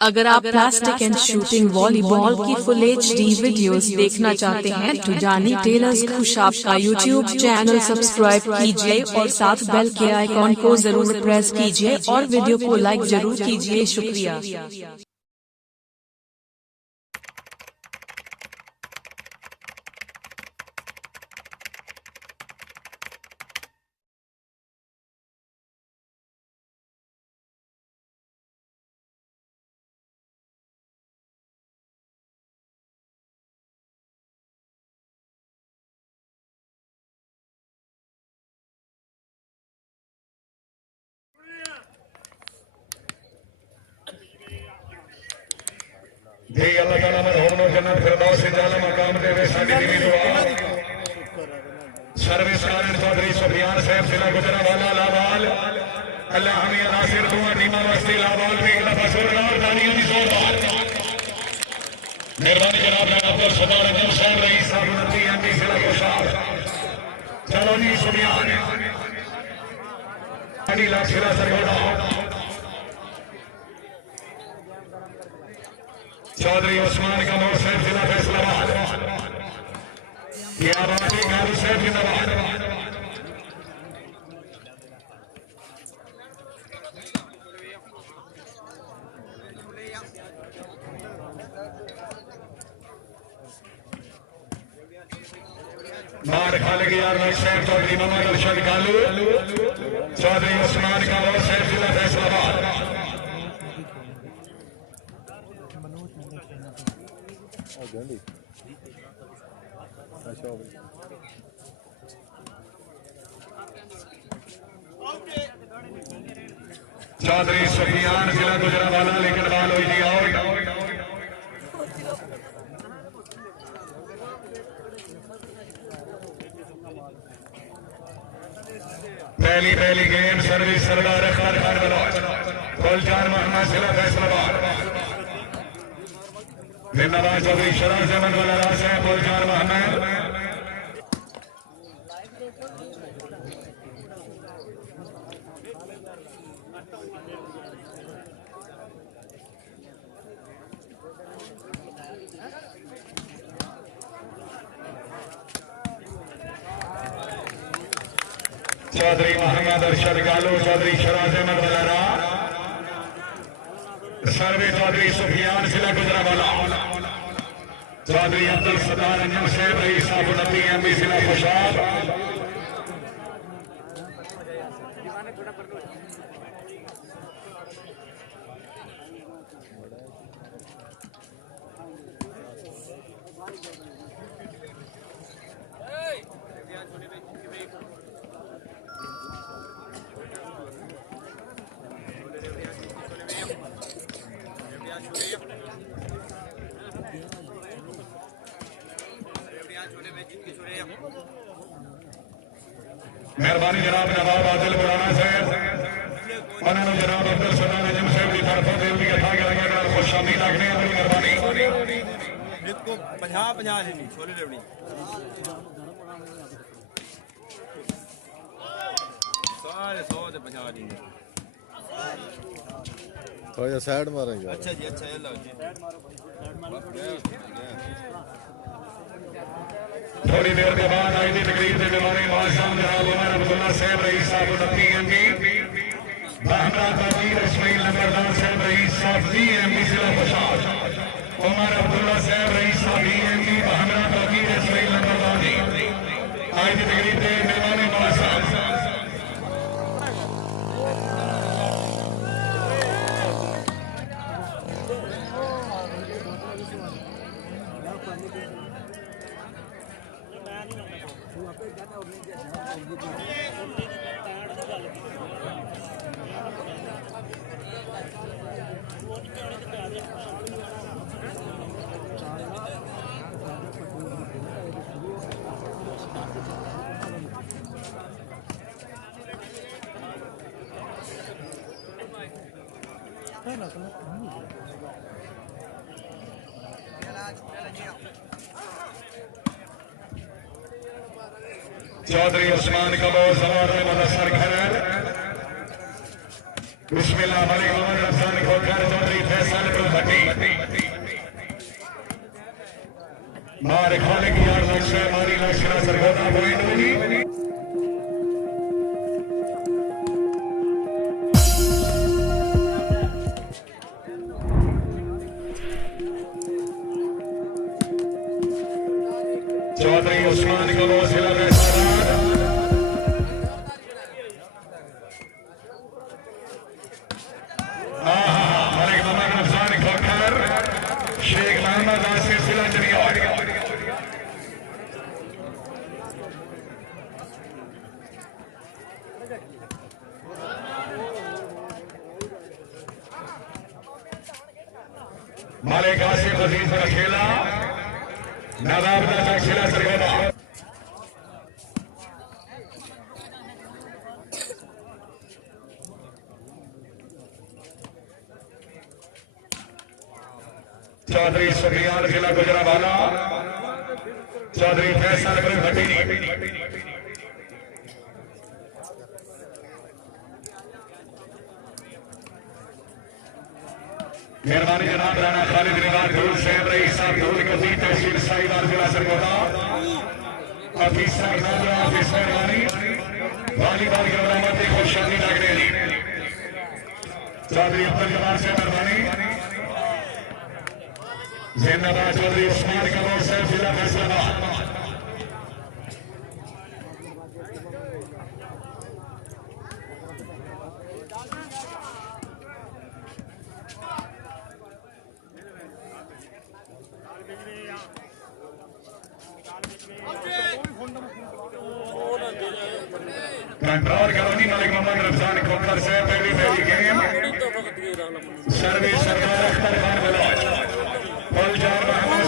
अगर आप plastic and shooting volleyball की फुल HD वीडियोस देखना चाहते हैं तो जानी टेलर्स खुशाब का यूट्यूब चैनल सब्सक्राइब कीजिए और साथ बेल के आइकॉन को जरूर प्रेस कीजिए और वीडियो को लाइक जरूर कीजिए। शुक्रिया। जी अल्लाह ताला मरहूम जन्नत फिरदौस से जाला मकाम देवे साडी दी दुआ सर्विस कारण चौधरी सुफियान साहब जिला गुजरांवाला लावाल अल्लाह हमें नासिर दुआ नीमा वस्ती लावाल भी एक दफा जोरदार तालियों की जोरदार मेहरबानी जनाब अब्दुल सत्तार अजम साहब रईस साहब नती एमपी जिला खुशाब चलो जी सुफियान अड़ी लाख जिला सरगोड़ा चौधरी उस्मान कमोर साहब जिला फैसलाबाद याबादी गारू साहब जिंदाबाद मार खा लगी यार साहब चौधरी मोहम्मद अरशद कालू चौधरी उस्मान कमोर साहब जिला फैसलाबाद चौधरी सुफियान जिला गुजरांवाला लेकिन बाल हुई थी आउट पहली गेम सर्विस सरदार अखबार खान बलौच गुलजार मोहम्मद जिला फैसलाबाद जिंदाबाद चौधरी शराज अहमद वाला राज है गुलजार मोहम्मद चौधरी मोहम्मद अरशद गालू चौधरी शराज अहमद वाला राज सर्वे चौधरी सुफियान जिला गुजरांवाला चौधरी अब्दुल सत्तार अंजम साहब रईस साहब नती एमपी जिला खुशाब मेहरबानी जनाब नवाब आदिल पुराना साहब उन्होंने जनाब अब्दुल सत्तार अजम साहब की तरफ दिल की अथा करेंगे खुश आमदीद आखने अपनी मेहरबानी को 50-50 नहीं छोले रेवड़ी सारे 100 से 50 नहीं थोड़ा सा साइड मारेंगे। अच्छा जी अच्छा ये लो जी थोड़ी देर के बाद आई थी तकरीर के मेहमान माशाम जनाब उमर अब्दुल्ला साहब रईस साहब नती एमपी बहमरा तकीर इस्माइल नंबरदार साहब रईस साहब एमपी जिला खुशाब उमर अब्दुल्ला साहब रईस साहब एमपी बहमरा तकीर इस्माइल नंबरदार आई थी तकरीर के मेहमान माशाम चौधरी उस्मान कमोर सवार मुदस्सर खैर बिस्मिल्लाह मलिक मोहम्मद रमजान खोखर चौधरी फैसल मार खाने की यार लक्ष्य मारी लक्ष्य सरगोदा पॉइंट होगी चौधरी उस्मान को सिला मलिक मोहम्मद रमजान खोखर शेख मोहम्मद आसिफ सिलंदरी मलिक आसिफ अजीज का खेला नवाब का खेला सरगोदा चौधरी सुफियान जिला गुजरावाला चौधरी फैसल भट्टी मेहरबानी जनाब राणा खालिद रिवाज धूल सैब रईस साहब धूल कजी तहसील साहिवाल जिला सरगोदा ऑफिसर नाजरा ऑफिस मेहरबानी वॉलीबॉल की बरामद खुशहाली लागने जी चौधरी अब्दुल जमाल से मेहरबानी जिंदाबाद चौधरी उस्मान कमर साहब जिला फैसलाबाद कंट्रोल करोनी मलिक मोहम्मद रमजान खोखर से पहली गेम सर्विस सरदार अख्तर खान बलोच फौजदार मोहम्मद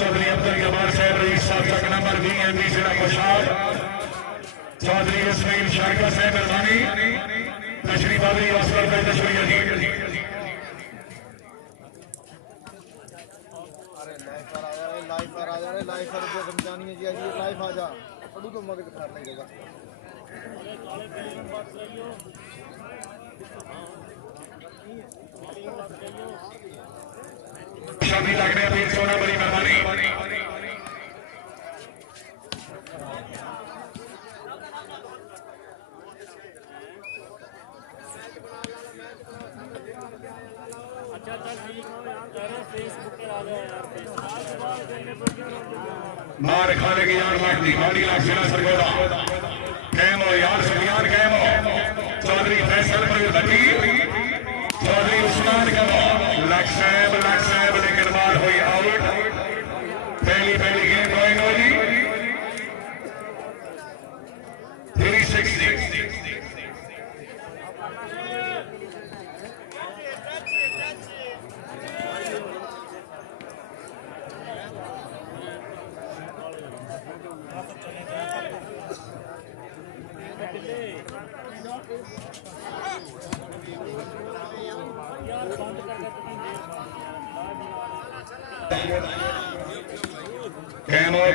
चौधरी अब्दुल जब्बार साहब रईस साहब चक नंबर BMB जिला खुशाब चौधरी इस्माइल शारका साहब मेहरबानी तशरीफ आदरी असगर का तशरीफ जी लाइफ पर जो रमजानी है जी लाइफ आ जा पढ़ू तो मगर दिखा नहीं देगा शादी लगने अमीर सोना बड़ी मेहरबानी मार खाने की यार लगती मारी लाख जिला सरगोदा कैम हो यार सुफियान कैम हो चौधरी फैसल भट्टी चौधरी उस्मान कमो लक्ष्य लेकिन मार हुई आउट पहली गेम ड्रॉइंग होगी 360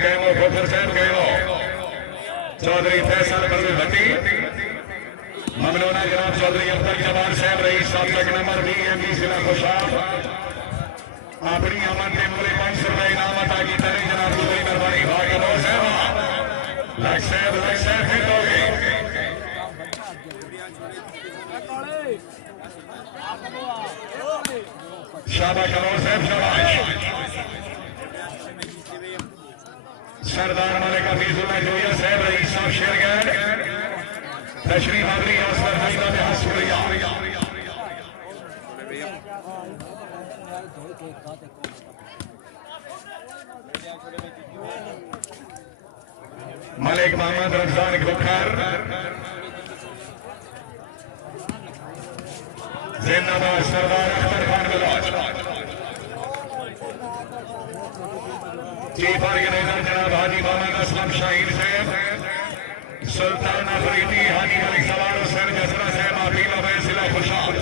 कैमो खोखर साहब कैमो चौधरी फैसल भट्टी ममनोना जनाब चौधरी अब्दुल जब्बार साहब रईस साहब चक नंबर BMB जिला खुशाब अपनी अमन के मुले 500 रुपए इनाम अता की तरह जनाब चौधरी मेहरबानी भाग्य बहुत साहब लक्ष्य हिट हो गई शाबाश करोड़ साहब शाबाश सरदार मलिक हफीजुल्लाह जोया साहब रईस साहब शेरगढ़ तशरीफ आदरी असगर हाइदा में शुक्रिया मलिक मोहम्मद रमजान खोखर जिंदाबाद सरदार अख्तर खान बलोच चीफ ऑर्गेनाइजर जनाब हाजी मोहम्मद असलम शाहीन साहब सुल्तान अफरीदी हाजी मलिक सवार हुसैन जसरा साहब अपील जिला खुशाब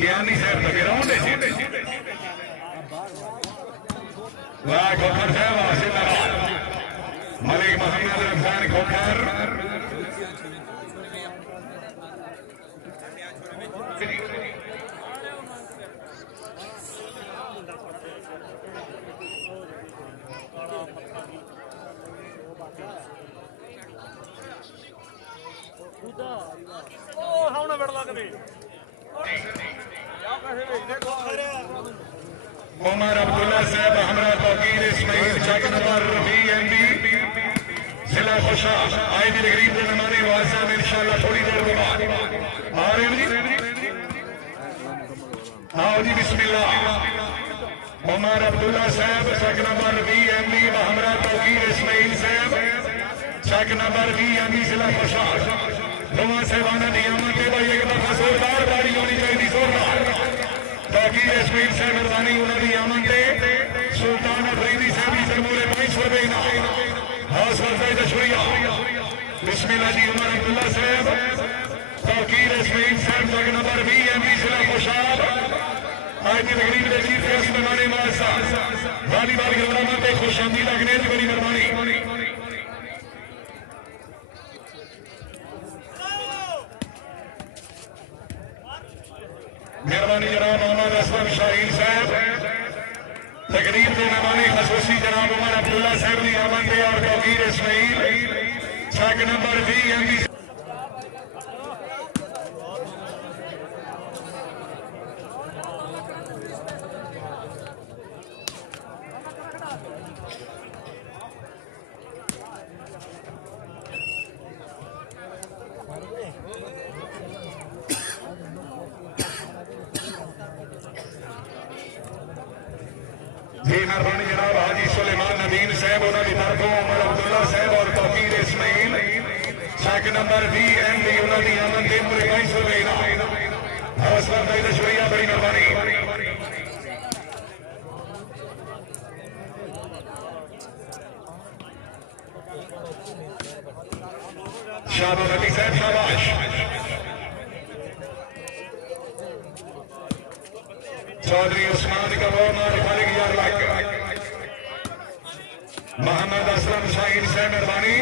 ज्ञानी साहब तो ग्राउंड है वाह खोखर साहब जिंदाबाद मलिक मोहम्मद रमजान खोखर उमर अब्दुल्ला साहब हमरा तौकीर इस्माइल चक नंबर BMB जिला खुशा आए दिन गरीब के नमाने वासा में इंशाल्लाह थोड़ी देर के बाद आ रहे हैं जी। आओ जी बिस्मिल्लाह। उमर अब्दुल्ला साहब चक नंबर BMB हमरा तौकीर इस्माइल साहब चक नंबर BMB जिला खुशा दुआ सेवाना नियामत है भाई। एक दफा जोरदार ताड़ी होनी चाहिए, जोरदार तौकीर इस्माइल साहब मेहरबानी उन्होंने आमद है। सुल्तान अफरीदी साहब की सरमूले 500 रुपए इनाम हौसला अफजाई का शुक्रिया। बिस्मिल्लाह जी। उमर अब्दुल्ला साहब तौकीर इस्माइल साहब जग नंबर BMB जिला खुशाब आज की तकरीब के चीफ गेस्ट मेहमान मुअज़्ज़ज़ वालीबाल गिरदारात खुश आमदीद अगने की बड़ी मेहरबानी। मेहरबानी जनाब मोहम्मद असलम शाहीन साहब तकरीब के मेहमानी खसूसी जनाब उमर अब्दुल्ला साहब की आमद है और तौकीर इस्माइल चक नंबर BMB जी। मेहरबानी जनाब हाजी सुलेमान नदीम साहब उन्होंने तरफों उमर अब्दुल्ला साहब और तौकीर इस्माइल चक नंबर BMB उन्होंने आमद है पूरे 500 रुपए इनाम हौसला अफजाई का शुक्रिया, बड़ी मेहरबानी। शाबाश अली साहब शाबाश। चौधरी उस्मान कबूर खालिक यार लाख मोहम्मद असलम शाहीन साहब मेहरबानी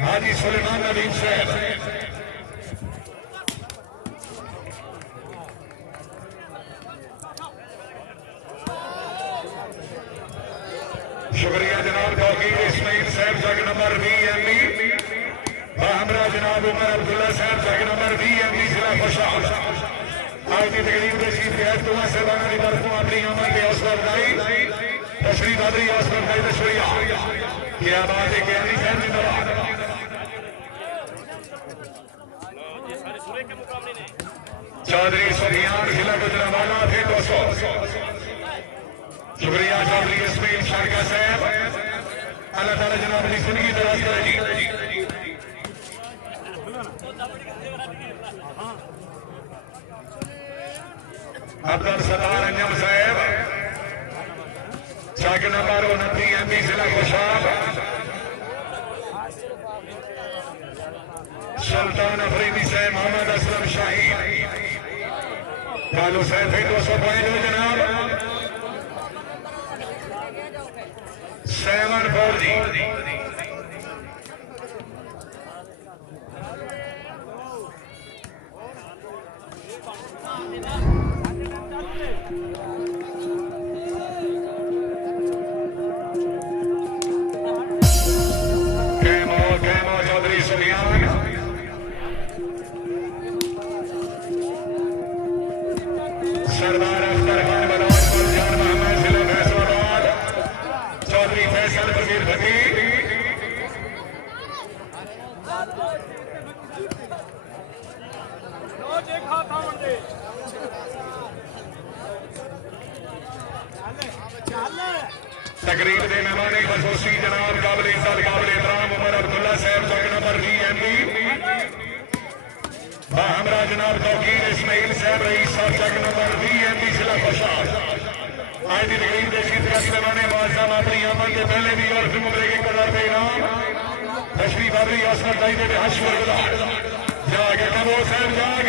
हाजी सुलेमान नदीम साहब शुक्रिया जनाब तौकीर इस्माइल साहब जग नंबर BMB हमरा जनाब उमर अब्दुल्ला साहब जग नंबर BMB जिला खुशाब आज की तकरीब के चीफ गेस्ट दुआ सेवाना की तरफों अपनी आमद के हौसला अफजाई तशरीफ आदरी हौसला अफजाई का शुक्रिया। क्या बात है क्या नहीं साहब जिंदाबाद। चौधरी सुफियान जिला गुजरावाला थे 200 शुक्रिया। चौधरी इस्माइल शारका साहब अल्लाह ताला जनाब की जिंदगी दराज करे जी। अब्दुल सत्तार अंजम साहब चक नंबर 29 MB जिला खुशाब सुल्तान अफरीदी साहब मोहम्मद असलम शाहीन कालू साहब 200 पॉइंट हो जनाब 7-4 जी। चौधरी सुफियान सरदार अख्तर खान बलौर जान मोहम्मद जिला फैसलाबाद चौधरी फैसल फकीर फकीर तकरीब के मेहमान खसूसी जनाब काबिल इज्जत काबिल एहतराम उमर अब्दुल्ला साहब चक नंबर BMB हमरा जनाब तौकीर इस्माइल साहब रईस साहब चक नंबर BMB जिला खुशाब आज की तकरीब के चीफ गेस्ट मेहमान मुअज़्ज़ज़ अपनी आमद के पहले भी और फिल्म ब्रेकिंग कलर पे इनाम तशरीफ आदरी हौसला अफजाई के हशुरगुजार जाग कबो साहब जाग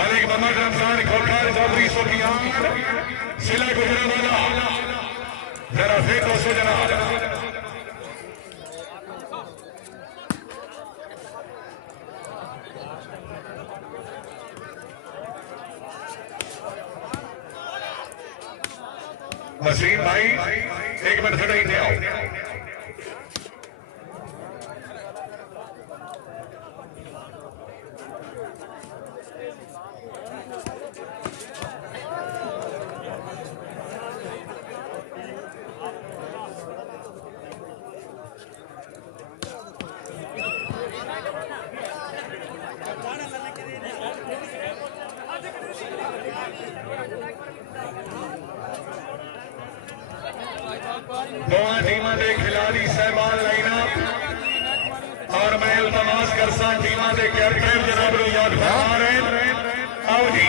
मलिक मोहम्मद रमजान खोखार चौधरी सुफियान जिला गुजरावाला जरा फिर 200 जनाब। वसीम भाई एक मिनट खड़े ही आओ। दोवां टीमां दे खिलाड़ी सहबान लाइनअप और मैं इल्तमास करसा टीमां दे कैप्टन जनाब नूं याद फरमा रहे आओ जी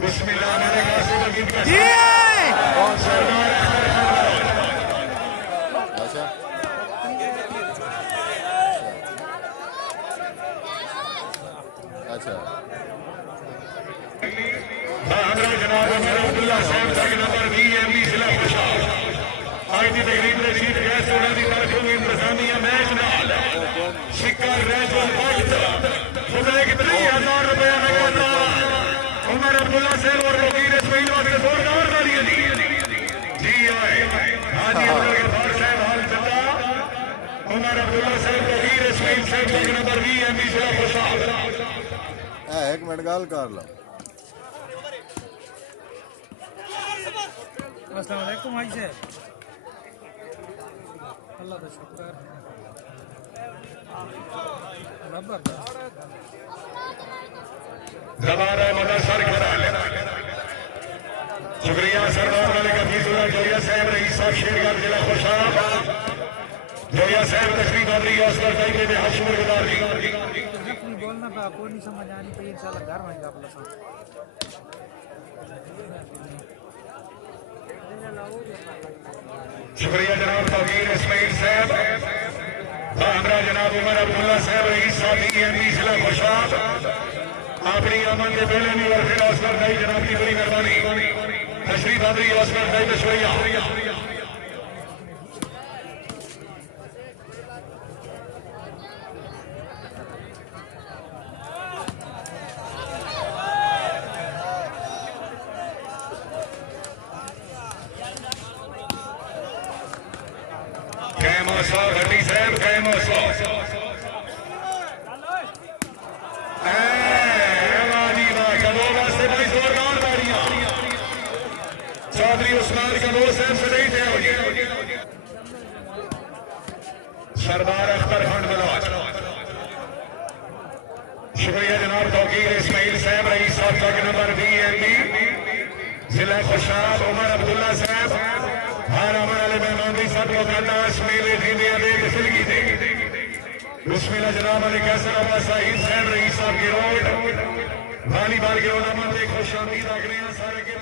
बिस्मिल्लाह मेरे कासिम अजीब का कौन सरदार अच्छा अच्छा हमरा जनाब अब्दुल्ला साहब का नंबर 20 एमबी जिला खुशाल आज की तकरीब में जीत गए सोना की तरफ में इंतजामिया मैच नाल शिकर रेजल वक्त खुदा की 30,000 रुपया नगद उमर अब्दुल्ला साहब और वकील इस्माइल वास्ते जोरदार तालियां जी आए हाजी अब्दुल गफ्फार साहब हाल चला उमर अब्दुल्ला साहब वकील इस्माइल साहब का नंबर 20 एमबी जिला खुशाल एक मिनट गाल कर लो। अस्सलाम वालेकुम भाई साहब अल्लाह का शुक्र जबार मदरसर खड़ा शुक्रिया सरदार वाले का फीसुल्ला जोया साहब रईस साहब शेरगढ़ जिला खुशाब जोया साहब तशरीफ आवरी हौसला अफजाई में हशर गुजार बोलना था आपको नहीं समझ आनी तो इंशाल्लाह घर में आप लोग शुक्रिया जनाब तौकीर इस्माइल साहब हमरा जनाब उमर अब्दुल्ला साहब रईस साहब एमपी जिला खुशाब अपनी अमन के पहले भी और फिर हौसला अफजाई जनाब की बड़ी मेहरबानी तशरीफ आवरी हौसला अफजाई में शुक्रिया घटी साहब चौधरी उस्मान कबूर साहब से नहीं थे सरदार अख्तर खान बलौच शुक्रिया जनाब तौकीर इस्माइल साहब रईस साहब का नंबर 20 एमपी जिला खुशाब उमर अब्दुल्ला साहब हर अमन वाले मेहमान की सब मुकद्दस मेले दीदिया देख सिलगी दे बिस्मिल्लाह जनाब अली कैसर अब्बास साहिब साहब रईस साहब की रोड वालीबाल ग्राउंड अमन देख खुश आमदीद आगरे सारे के